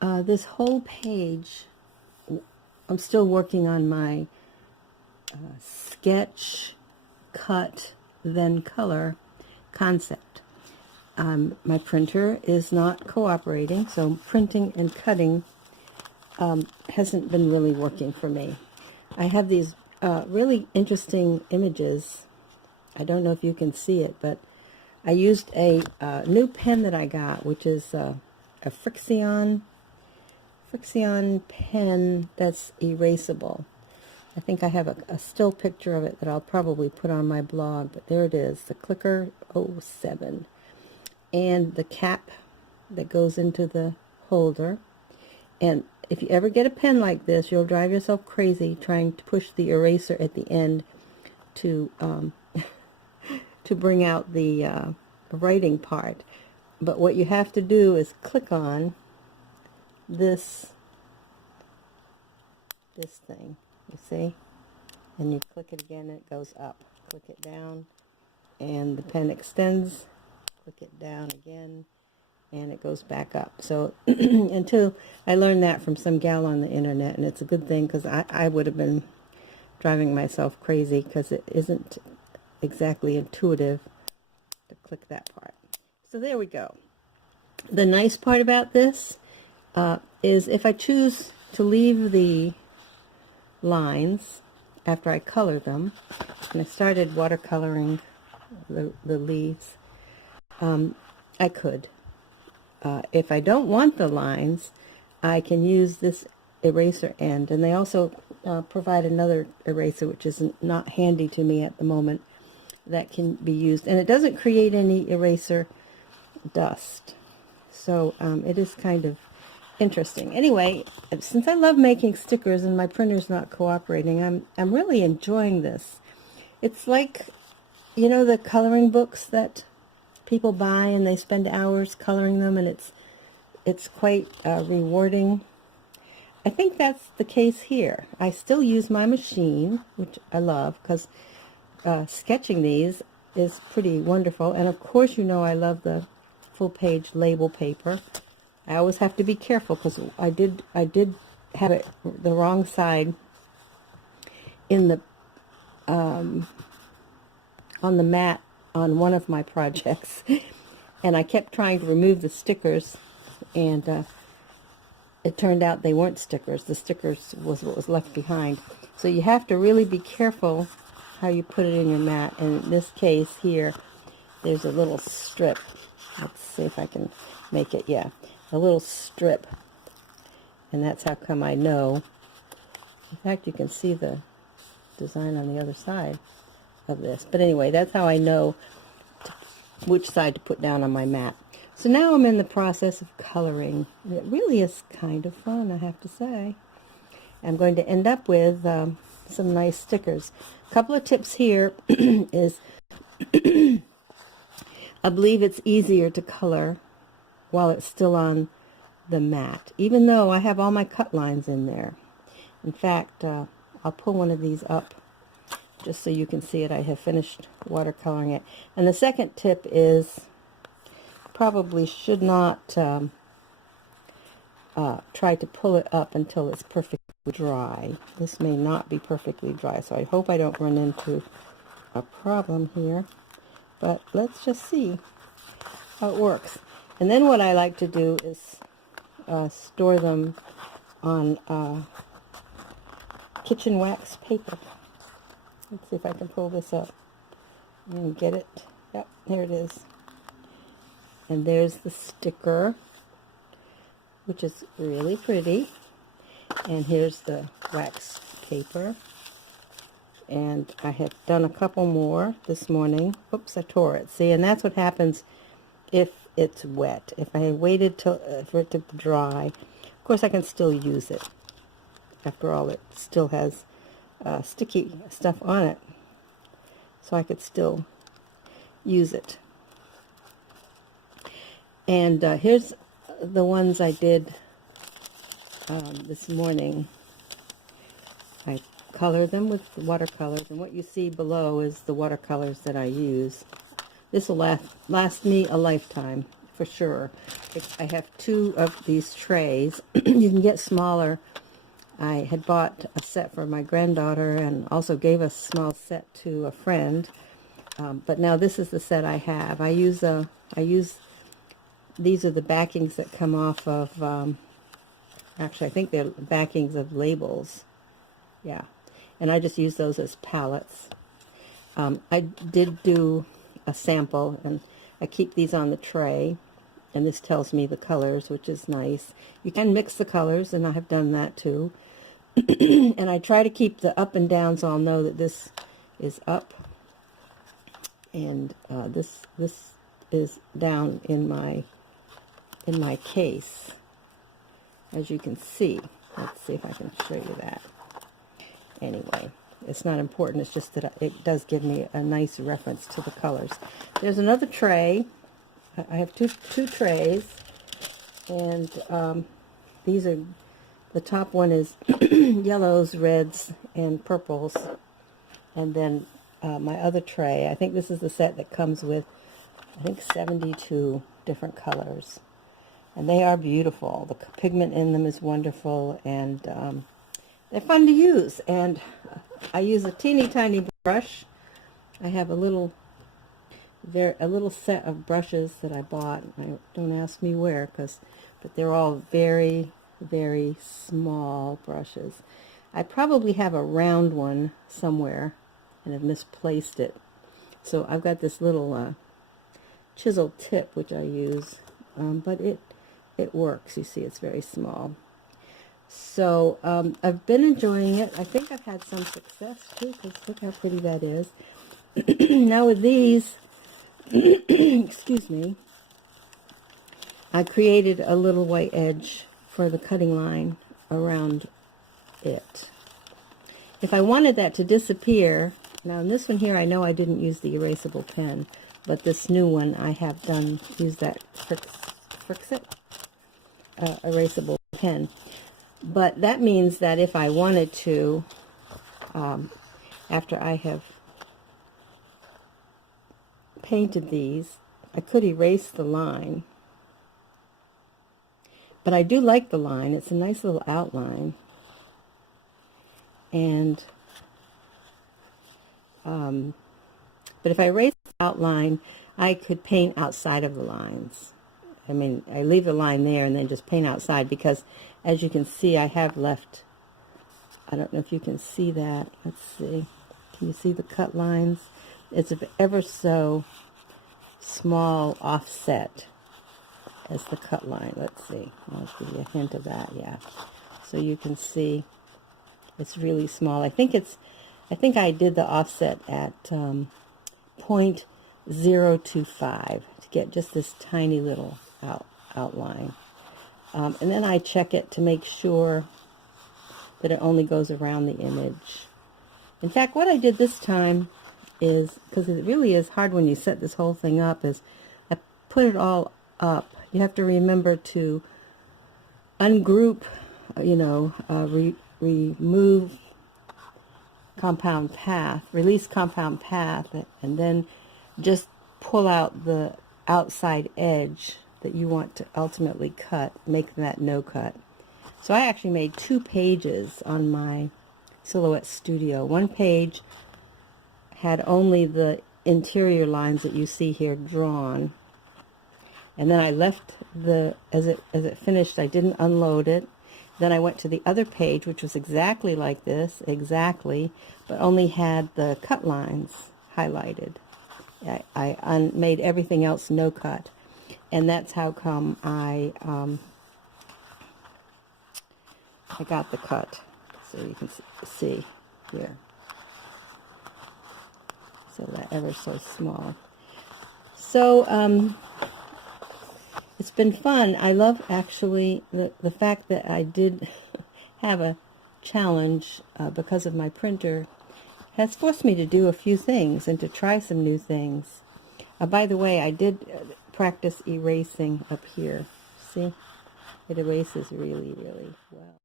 This whole page, I'm still working on my sketch, cut, then color concept. My printer is not cooperating, so printing and cutting hasn't been really working for me. I have these really interesting images. I don't know if you can see it, but I used a new pen that I got, which is a Frixion pen that's erasable. I think I have a still picture of it that I'll probably put on my blog, but there it is, the Clicker 07. And the cap that goes into the holder. And if you ever get a pen like this, you'll drive yourself crazy trying to push the eraser at the end to to bring out the writing part. But what you have to do is click on this thing, you see? And you click it again, and it goes up. Click it down, and the pen extends. Click it down again, and it goes back up. So until I learned that from some gal on the internet, and it's a good thing, because I would have been driving myself crazy because it isn't exactly intuitive to click that part. So there we go. The nice part about this is if I choose to leave the lines after I color them, and I started watercoloring the leaves, I could. If I don't want the lines, I can use this eraser end, and they also provide another eraser which is not handy to me at the moment that can be used, and it doesn't create any eraser dust, so it is kind of interesting. Anyway, since I love making stickers and my printer's not cooperating, I'm really enjoying this. It's like, you know, the coloring books that people buy and they spend hours coloring them, and it's quite rewarding. I think that's the case here. I still use my machine, which I love, because sketching these is pretty wonderful. And of course, you know, I love the full page label paper. I always have to be careful because I did have it the wrong side in the on the mat on one of my projects, and I kept trying to remove the stickers, and it turned out they weren't stickers. The stickers was what was left behind. So you have to really be careful how you put it in your mat. And in this case here, there's a little strip. Let's see if I can make it. Yeah, a little strip, and that's how come I know. In fact, you can see the design on the other side of this. But anyway, that's how I know which side to put down on my mat. So now I'm in the process of coloring. It really is kind of fun, I have to say. I'm going to end up with some nice stickers. A couple of tips here is I believe it's easier to color while it's still on the mat, even though I have all my cut lines in there. In fact, I'll pull one of these up just so you can see it. I have finished watercoloring it. And the second tip is probably should not try to pull it up until it's perfectly dry. This may not be perfectly dry, so I hope I don't run into a problem here. But let's just see how it works. And then what I like to do is store them on kitchen wax paper. Let's see if I can pull this up and get it. Yep, there it is. And there's the sticker, which is really pretty. And here's the wax paper. And I have done a couple more this morning. Oops, I tore it. See, and that's what happens if it's wet. If I waited till for it to dry, of course I can still use it. After all, it still has sticky stuff on it, so I could still use it. And here's the ones I did this morning. I colored them with watercolors, and what you see below is the watercolors that I use. This will last me a lifetime for sure. I have 2 of these trays. You can get smaller. I had bought a set for my granddaughter and also gave a small set to a friend. But now this is the set I have. I use these are the backings that come off of, actually I think they're backings of labels. Yeah. And I just use those as palettes. I did do a sample, and I keep these on the tray, and this tells me the colors, which is nice. You can mix the colors, and I have done that too. And I try to keep the up and down so I'll know that this is up, and this is down in my case, as you can see. Let's see if I can show you that. Anyway, it's not important, it's just that it does give me a nice reference to the colors. There's another tray. I have two trays, and these are, the top one is yellows, reds, and purples, and then my other tray, I think this is the set that comes with, I think, 72 different colors, and they are beautiful. The pigment in them is wonderful, and they're fun to use. And I use a teeny tiny brush. I have a little set of brushes that I bought. Don't ask me where, but they're all very, very small brushes. I probably have a round one somewhere and have misplaced it. So I've got this little chisel tip which I use, but it works. You see, it's very small. So I've been enjoying it. I think I've had some success too, because look how pretty that is. Now with these, excuse me, I created a little white edge for the cutting line around it. If I wanted that to disappear, now in this one here I know I didn't use the erasable pen, but this new one I have used that Fixit erasable pen. But that means that if I wanted to, after I have painted these, I could erase the line. But I do like the line. It's a nice little outline. And, but if I erase the outline, I could paint outside of the lines. I mean, I leave the line there and then just paint outside, because as you can see, I have left, I don't know if you can see that. Let's see. Can you see the cut lines? It's ever so small offset as the cut line. Let's see. I'll give you a hint of that. Yeah. So you can see it's really small. I think I did the offset at 0.025 to get just this tiny little outline. And then I check it to make sure that it only goes around the image. In fact, what I did this time is, because it really is hard when you set this whole thing up, is I put it all up. You have to remember to ungroup, remove compound path, release compound path, and then just pull out the outside edge that you want to ultimately cut, make that no cut. So I actually made 2 pages on my Silhouette Studio. One page had only the interior lines that you see here drawn, and then I left as it finished, I didn't unload it. Then I went to the other page, which was exactly like this, but only had the cut lines highlighted. I made everything else no cut. And that's how come I got the cut. So you can see here. So that ever so small. So it's been fun. I love actually the fact that I did have a challenge because of my printer has forced me to do a few things and to try some new things. By the way, I did practice erasing up here. See? It erases really, really well.